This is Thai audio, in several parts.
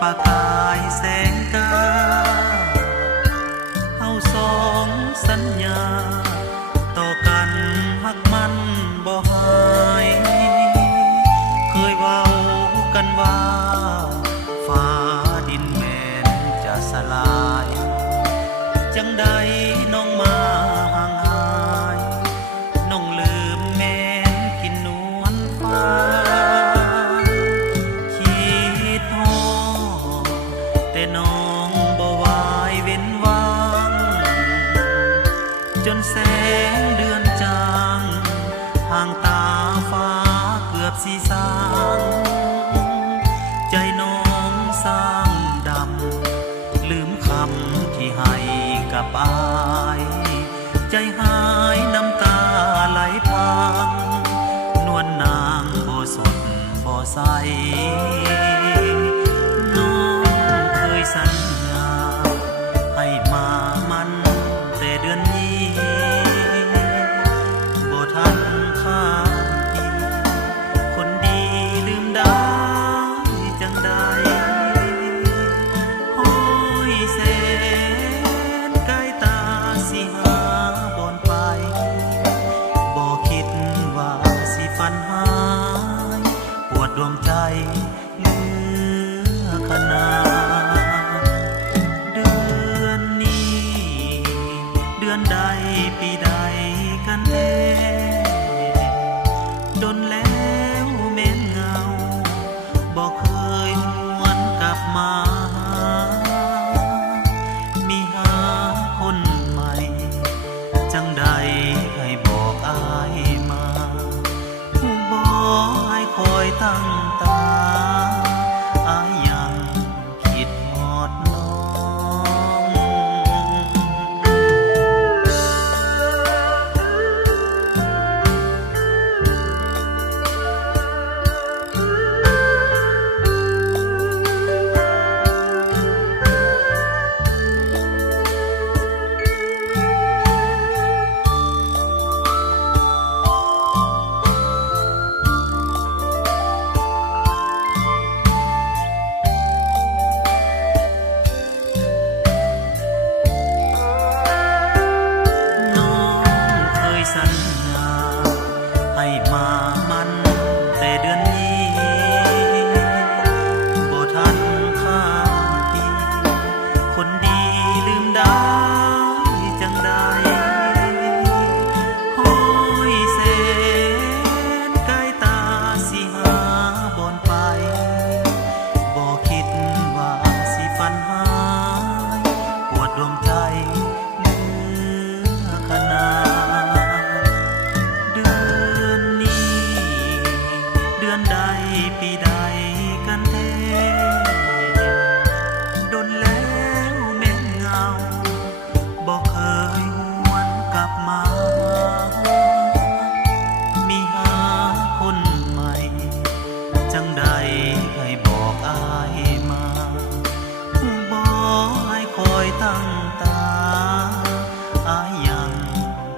ประกายแสงกาเฮาสองสัญญาต่อกันหักมันบ่หายเคยเว้ากันว่าฟ้าดินแม่นจะสลายจังใดน้องมาห่างหายน้องลืมแม่นกินนวลฟ้าคิดฮอดแต่น้องบ่วายเว้นวางจนแสงเดือนจางห่างตาฟ้าเกือบสิสางใจน้องสร้างดำลืมคำที่ให้กับอายใจหายน้ำตาไหลพรางนวลนางบ่สดบ่ใสน้องเคยสัญญาให้มามันแต่เดือนนี้บ่ทันข้ามปีคนดีลืมได้จังใดห้อยแสนใกล้ตาสิหาบอนไปบ่คิดว่าสิฝันหายปวดดวงใจเหลือขนาดเดือนนี้เดือนใดปีใดกันแน่ดนแล้วแม่นเงาบ่เคยหวนกลับมามีหาคนใหม่จังใดให้บอกอายมาผู้บอกให้คอยตั้งตาอายยังคิดฮอดน้อง น้องเคยสัญญาให้มามันแต่เดือนนี้บ่ทันข้ามปีคนดีลืมได้จังใดห้อยแสนใกล้ตาสิหาบอนไปบ่คิดว่าสิฝันหายปวดดวงใจเหลือขนาดเดือนนี้เดือนใดปีใดกันแท้ดนแล้วแม่นเงาบ่เคยหวนกลับมามีหาคนใหม่จังใดให้บอกอายมาผู้บอกให้คอยตั้งตาอายยัง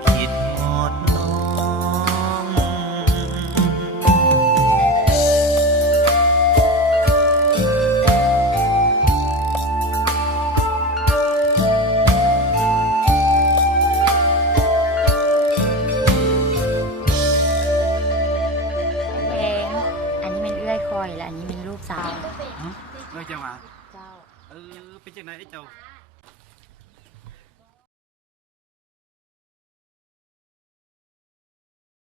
คิดฮอดน้อง แดงอันนี้เป็นเอื้อยคอยและอันนี้เป็นลูกสาว เอ้ยเจ้ามา เจ้า เป็นจังไหนไอ้เจ้า